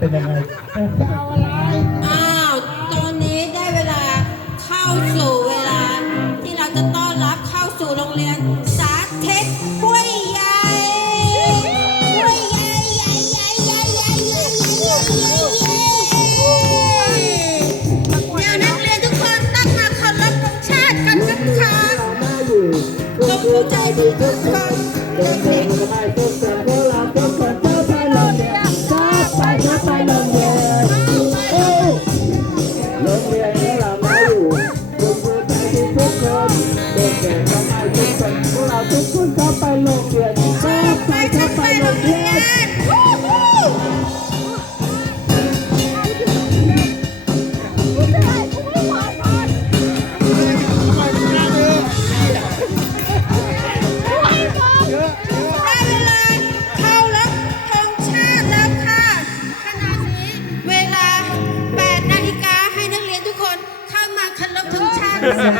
เป็นยังไงอ้าว ตอนนี้ได้เวลาเข้าสู่เวลา ที่เราจะต้อนรับเข้าสู่โรงเรียนสาธิตห้วยใหญ่ห้วยใหญ่ใหญ่ใหญ่ใหญ่ใหญ่ใหญ่ใหญ่ใหญ่ใหญ่เดี๋ยวนักเรียนทุกคนตั้งมาเคารพธงชาติกันนะคะจงเข้าใจดีทุกคนเด็ก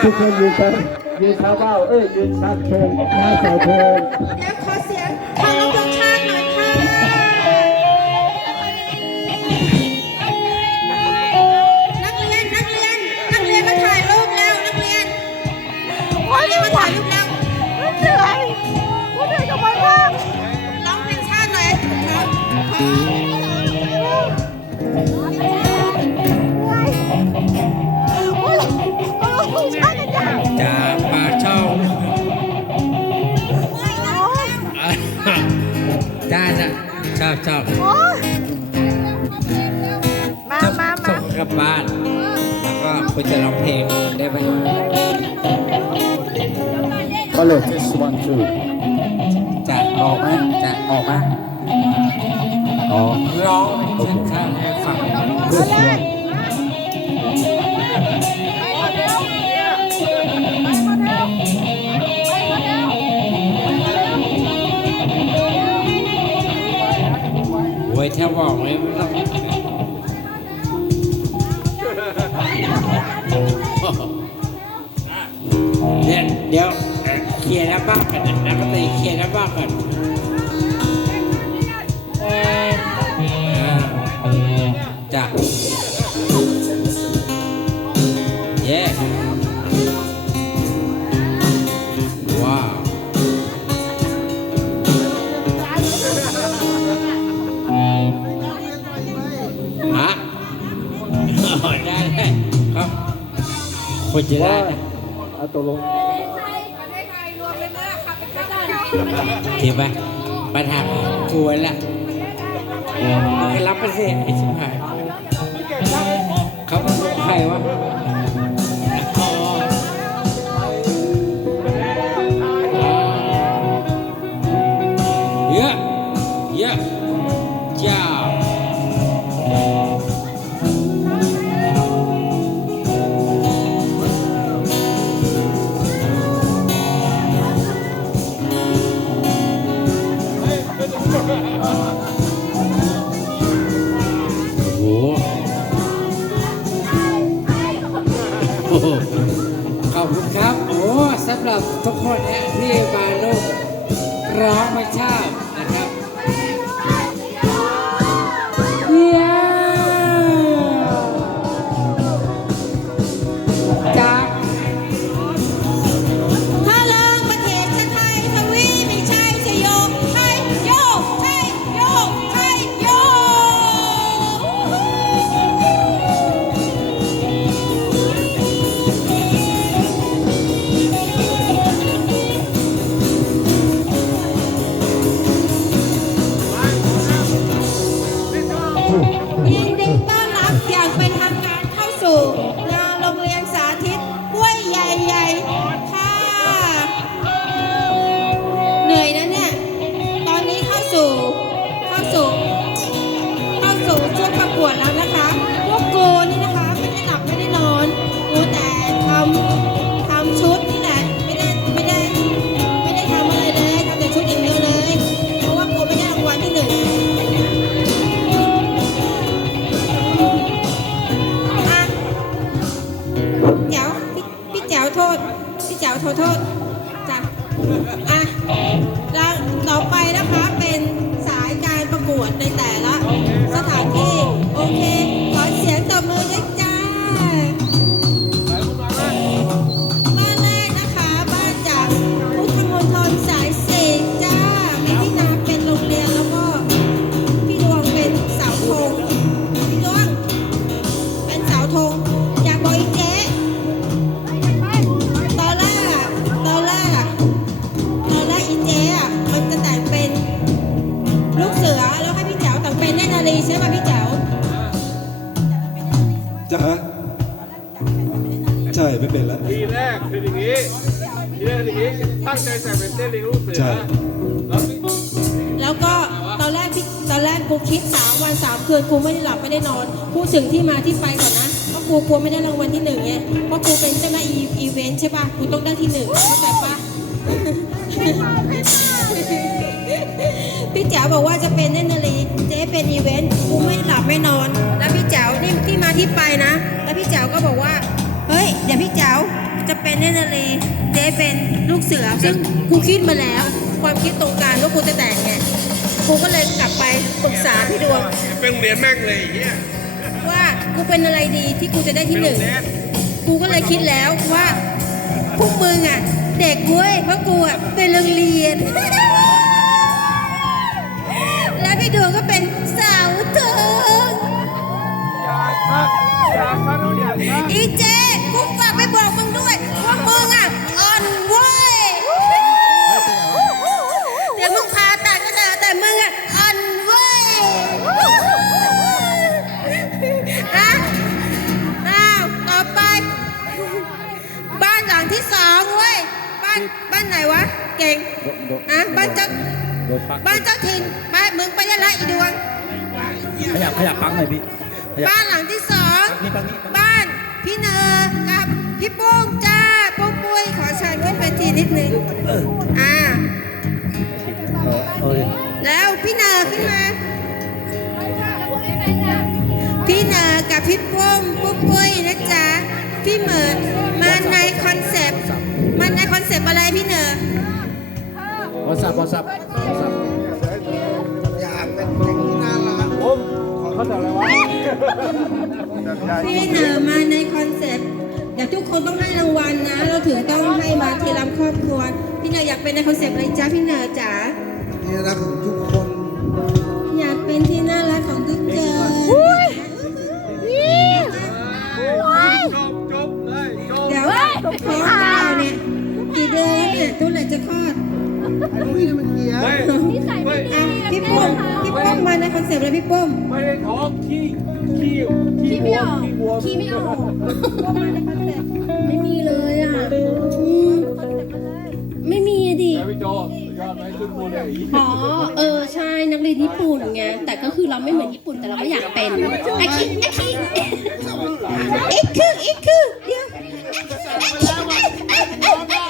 ทุกคนยืนครับยืนเท้าเบ้าเอ้ยยืนชักโครงหน้าเสาโครงแล้วขอเสียง ชอบชอบโอ้ยมาส่งมามาส่งกลับบ้าน แล้วก็คุณจะร้องเพลงได้ไหมก็เลย just one two จะออกไหมจะออกไหมอ๋อร้องให้ฉันข้างให้ฟัง this one บอกเลยไว้เดี๋ยวเดี๋ยวเคลียร์หน้าบ้านก่อนนะนักดนตรีเคลียร์หน้าบ้านก่อนอ่าจ้ะเย้ คนจะได้นะเอาตัวลงเห็นไหมปัญหากูไว้ละมันก็รับไปสิไอ้ชิบหาย อบคุณครับ โอ้สำหรับทุกคนนะที่มาร่วมร้องไม่ชอบ ตั้งใจแต่งเป็นเต้นลิงลูกเสือใช่ แล้วมีแล้วก็ตอนแรกพี่ตอนแรกกูคิดสามวันสามคืนกูไม่ได้หลับไม่ได้นอน พูดถึงที่มาที่ไปก่อนนะเพราะกูกลัวไม่ได้รางวัลที่หนึ่งไงเพราะกูเป็นเจ้าหน้าอีอีเวนต์ใช่ป่ะกูต้องได้ที่หนึ่งเข้าใจปะพี่แจ๋วบอกว่าจะเป็นเนนนารีเจ๊เป็นอีเวนต์กูไม่หลับไม่นอน แล้วพี่แจ๋วนี่ที่มาที่ไปนะ แล้วพี่แจ๋วก็บอกว่า เฮ้ยเดี๋ยวพี่แจ๋ว จะเป็นเนนนารีเจ๊เป็นลูกเสือ ซึ่งกูคิดมาแล้ว ความคิดตรงกันว่ากูจะแต่งไงกูก็เลยกลับไปปรึกษาพี่ดวงเป็นโรงเรียนแม่งเลยไอ้เฮียว่ากูเป็นอะไรดีที่กูจะได้ที่หนึ่ง กูก็เลยคิดแล้วว่าพวกมึงอะ เด็กเว้ยเพราะกูอะเป็นโรงเรียน แล้วพี่ดวงก็เป็นสาวเถิงอย่าชักอย่าชักเอาอย่าชัก อีเจ บ้านเจ้าบ้านเจ้าถิ่นไปมึงไปได้ละอีดวง ขยับขยับปังหน่อยพี่ขยับบ้านหลังที่สอง นี่ปังนี้บ้านพี่เนอกับพี่โป้งจ้าโป้งปุ้ยขอเชิญขึ้นเวทีนิดนึงอ่า เออเออแล้วพี่เนอขึ้นมา พี่เนอกับพี่โป้งปุ้งปุ้ยนะจ๊ะพี่เหมินมาในคอนเซปต์มาในคอนเซปต์อะไรพี่เนอ วอทซับวอทซับวอทซับผมเขาจะอะไรวะพี่เนอมาในคอนเซปต์เดี๋ยวทุกคนต้องให้รางวัลนะ เราถึงต้องให้มาทีละครอบครัว พี่เนออยากเป็นในคอนเซปต์อะไรจ๊ะพี่เนอจ๋านี่รักของทุกคนอ ขี้ไม่ออกไม่มีเลยอะอืมไม่มีอะดิ แล้วพี่โจยอดไหมขึ้นบูเลยอ๋อ เออ ใช่ นักเรียนญี่ปุ่นไง แต่ก็คือเราไม่เหมือนญี่ปุ่น แต่เราก็อยากเป็นอาคิอาคิอีกคืออีกคือเดี๋ยวอะไร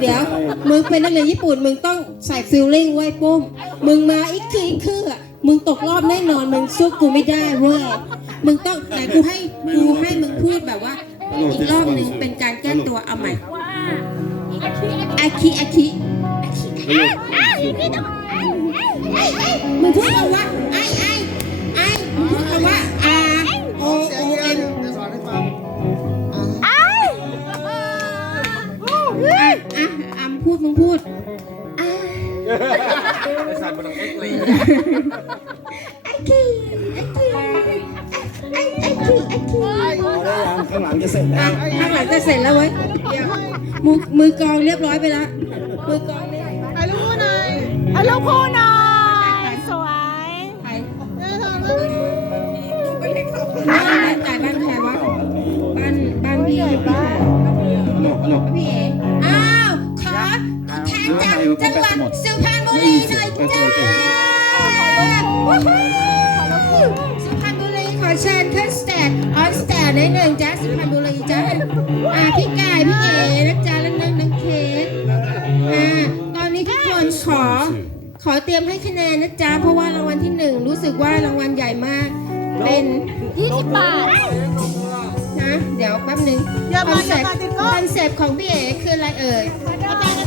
เดี๋ยวมึงเป็นนักเรียนญี่ปุ่นมึงต้องใส่ฟิลลิ่งไว้ปุ้ม มึงมาอีกคืออีกคืออะมึงตกรอบแน่นอนมึงสู้กูไม่ได้เว้ยมึงต้องไหนกูให้กูให้มึงพูดแบบว่า อีกรอบหนึ่งเป็นการแก้ตัวเอาใหม่อาคิอาคิมึงพูดคำว่าไอไอไอมึงพูดคำว่า อะพูดมึงพูดไอ้สัตว์มันต้องเอ็กซ์เลยไอคิไอคิไอไอคิไอคิข้างหลังจะเสร็จแล้วข้างหลังจะเสร็จแล้วเว้ยเดี๋ยวมือมือกองเรียบร้อยไปแล้วมือกองเนี่ยเอาลูกคู่หน่อย สุพรรณบุรีหน่อยจ้าสุพรรณบุรีขอเชิญขึ้นสแตนออนสแตนได้หนึ่งจ้าสุพรรณบุรีจ้าอ่าพี่กายพี่เอ๋นะจ๊ะแล้วน้องน้องเคสอ่าตอนนี้ทุกคนขอ ขอเตรียมให้คะแนนนะจ๊ะเพราะว่ารางวัลที่หนึ่งรู้สึกว่ารางวัลใหญ่มาก เป็น20บาทนะเดี๋ยวแป๊บนึงคอนเซ็ปต์คอนเซ็ปต์ของพี่เอ๋คืออะไรเอ่ย อาจารย์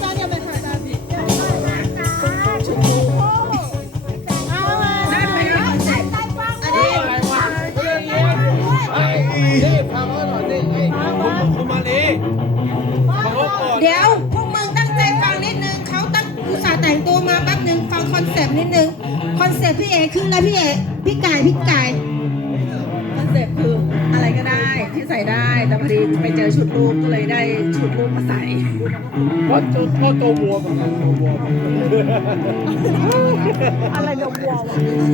เดี๋ยวพวกมึงตั้งใจฟังนิดนึงเขาตั้งอุตส่าห์แต่งตัวมาแป๊บนึงฟังคอนเซ็ปต์นิดนึงคอนเซปต์พี่เอ๋คืออะไรพี่เอพี่ไก่พี่ไก่ เซ็ปต์คืออะไรก็ได้ที่ใส่ได้ แต่พอดีไปเจอชุดลูกก็เลยได้ชุดลูกมาใส่เพราะตัวเพราะตัวบวมตัวบวมอะไรเดี๋ยวบวม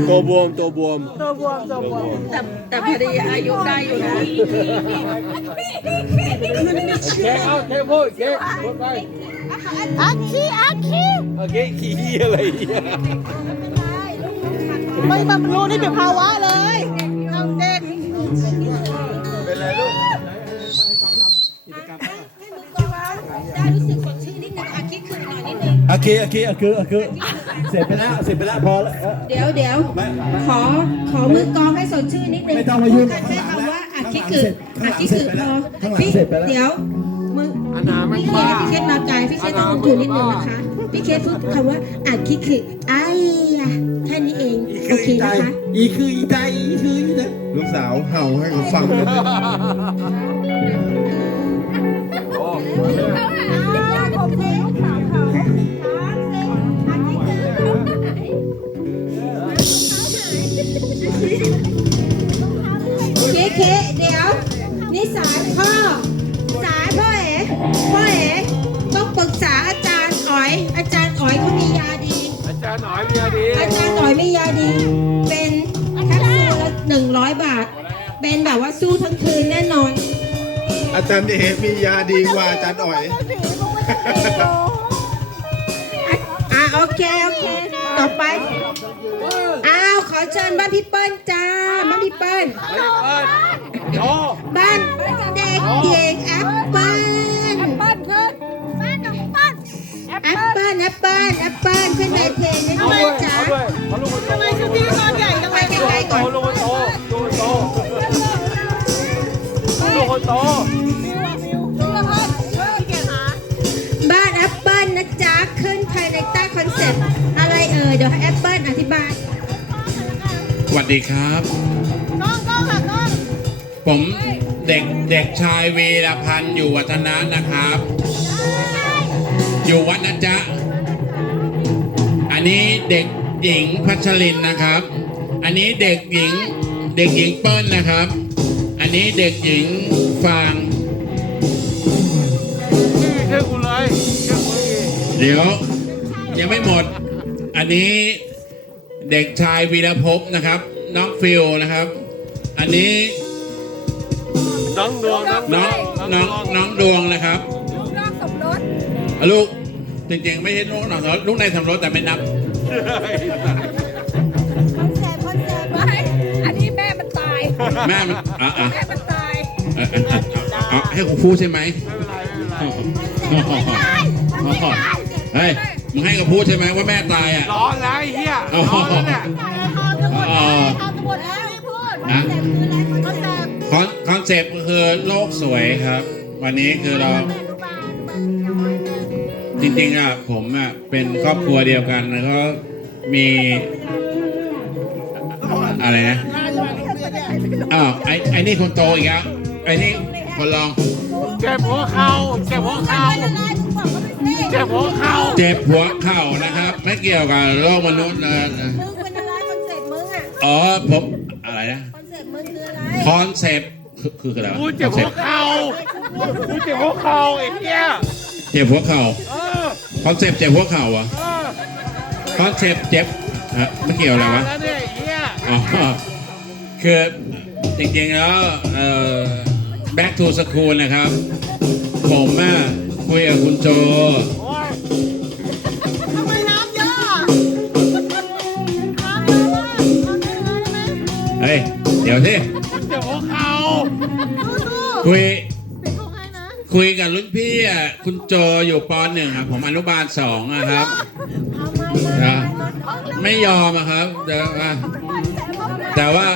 ตัวบวมตัวบวมตัวบวมตัวบวมแต่แต่พอดีอายุได้อยู่นะเค้กเอาเค้กพูดเค้กพูดไปอาคีอาคีเอาเค้กขี้อะไรเนี่ยไม่บำรุงนี่เป็นภาวะเลยน้องเด็ก เป็นไรลูกได้รู้สึกสดชื่นนิดนึงอาคิดคืนหน่อยนิดนึงโอเคโอเคโอเคโอเคเสร็จไปแล้วเสร็จไปแล้วพอแล้วเออเดี๋ยวเดี๋ยวขอขอมือกลองให้สดชื่นนิดนึงไม่ต้องมายุ่งพูดกันแค่คำว่าอาคิข้างหลังคือเสร็จอาคิคือพอข้างหลังพี่เสร็จไปแล้วเดี๋ยวมืออันนาไม่พี่เคป้าสพี่เคสนากายพี่เคสต้องลงทุนนิดนึงนะคะพี่เคสพูดคำว่าอาคิคือไอ้ยะแค่ นี้เองโอเคนะคะอีคืออีใจอีคืออีใจลูกสาวเห่าให้เขาฟังเลยเคเคเดี๋ยวนี่สายพ่อ เป็นแบบว่าสู้ทั้งคืนแน่นอน อาจารย์เอมียาดีกว่าอาจารย์อ๋อย อะโอเคโอเค ต่อไป อ้าวขอเชิญบ้านพี่เปิ้ลจ้าบ้านพี่เปิ้ลเฮ้ยเปิ้ลโอ้บ้านเด็กหญิงแอปเปิ้ลบ้านคือบ้านของบ้านแอปแอปเปิ้ลแอปเปิ้ลแอปเปิ้ลขึ้นไปเพลงให้เอาด้ด้ววยยจ้าเอาด้วยเอาลูกคนโตทำไมชุดพี่นอน สวัสดีครับกล้องกล้องค่ะกล้องผมเด็กเด็กชายวีรพันธ์อยู่วัฒนะนะครับ อยู่วัดนะจ๊ะ อันนี้เด็กหญิงพัชรินนะครับ อันนี้เด็กหญิงเด็กหญิงเปิ้ลนะครับ อันนี้เด็กหญิงฟางเชื่อกูเลยเชื่อกูเลยเดี๋ยวยังไม่หมด อันนี้เด็กชายวีรภพนะครับ น้องฟิลนะครับ อันนี้น้องดวงน้องน้องน้องน้องดวงนะครับ ลูกนอกสมรสลูกจริงๆไม่ใช่ลูกหรอกลูกในสมรสแต่ไม่นับ คอนเซ็ปต์คอนเซ็ปต์ไว้อันนี้แม่มันตายแม่มันอะอะแม่มันตายเอ่อเอ่อเอ่อเอ่อให้กูพูดใช่ไหมไม่เป็นไรไม่เป็นไรเฮ้ยมึงให้กูพูดใช่ไหมว่าแม่ตายอะ ร้อนแล้วไอ้เหี้ยร้อนแล้วเนี่ยอ๋อทำหม ดแล้วไม่พูดนะคอนเซ็ปต์คอนคอนเซปต์ก็คือโลกสวยครับ วันนี้คือเรา จริงๆอะผมอะเป็นครอบครัวเดียวกันแล้วก็มีอะไรนะอ้าวไอ้ไอ้นี่คนโตอีกแล้วไอ้นี่คนรอง เจ็บหัวเข่าเจ็บหัวเข่าเจ็บหัวเข่าเจ็บหัวเข่านะครับ ไม่เกี่ยวกับโลกมนุษย์นะ อะอ๋อผมอะไรนะคอนเซ็ปต์มึงคืออะไรคอนเซปต์คือคืออะไรวะกูเจ็บหัวเข่ากูเจ็บหัวเข่าไอ้เหี้ยเจ็บหัวเข่าเออคอนเซปต์เจ็บหัวเข่าเหรอะเออคอนเซปต์เจ็บฮะไม่เกี่ยวอะไรวะ แล้วเนี่ยไอ้เหี้ยอ๋อคือจริงๆแล้วเอ่อ back to school นะครับ ผมอะคุยกับคุณโจ โอ้ เดี๋ยวสิกูเจ็บหัวเข่าคุยคุยกับรุ่นพี่อะคุณโจอยู่ปหนึ่งครับผมอนุบาลสองอะครับนะไม่ยอมอะครับแต่ว่าแต่ว่า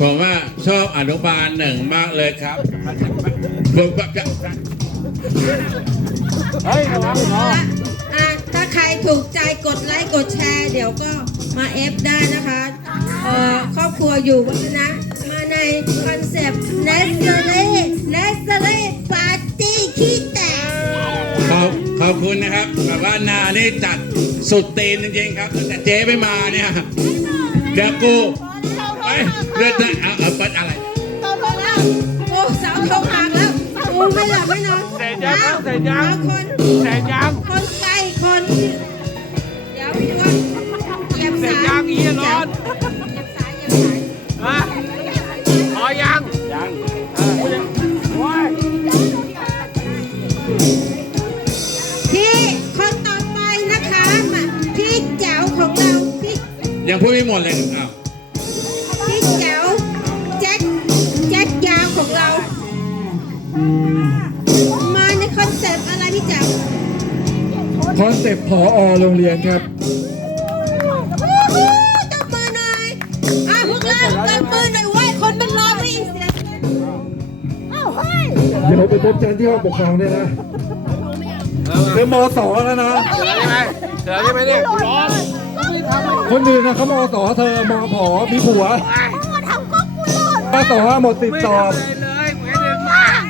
ผมว่าชอบอนุบาลหนึ่งมากเลยครับผมก็เฮ้ยระวังน้องอะถ้า ใครถูกใจกดไลค์กดแชร์ เดี๋ยวก็มาเอฟได้นะคะเอ่อครอบครัวอยู่วัฒนะ มาในคอนเซปต์ n e s t l e n e s t l e Party ขี้แตกขอบขอบคุณนะครับแบบว่านานี่จัดสุดตีนจริงๆครับตั้งแต่เจ๊ไม่มาเนี่ย เดี๋ยวกูเอ้ยเรื่องเอาเอาเปิดอะไรโอ้เสาธงหักแล้วโอ้ไม่หลับไม่นอนเสร็จยังครับเสร็จยังเอาคนเสร็จยัง ร้อนเหยียบสายเหยียบสายฮะพอยังยังโอ้ยพี่คนต่อไปนะคะมาพี่แจ๋วของเราพี่ยังพูดไม่หมดเลยอ้าวพี่แจ๋วแจ็คแจ็คยาวของเรา มาในคอนเซปต์อะไรพี่แจ๋วคอนเซปต์ผอโรงเรียนครับ กเราตบมือหน่อยเว้ยคนเป็นร้อยไม่อินเสียเดี๋ยวไปพบเจอที่ห้องปกครองด้วยนะเรือมสแล้วนะเสือใช่ไหมเสือใช่ไหมเนี่ยร้อนคนอื่นนะเขามสเธอมผมีผัวมสหมดสิทธิ์สอบไม่ทำอะไร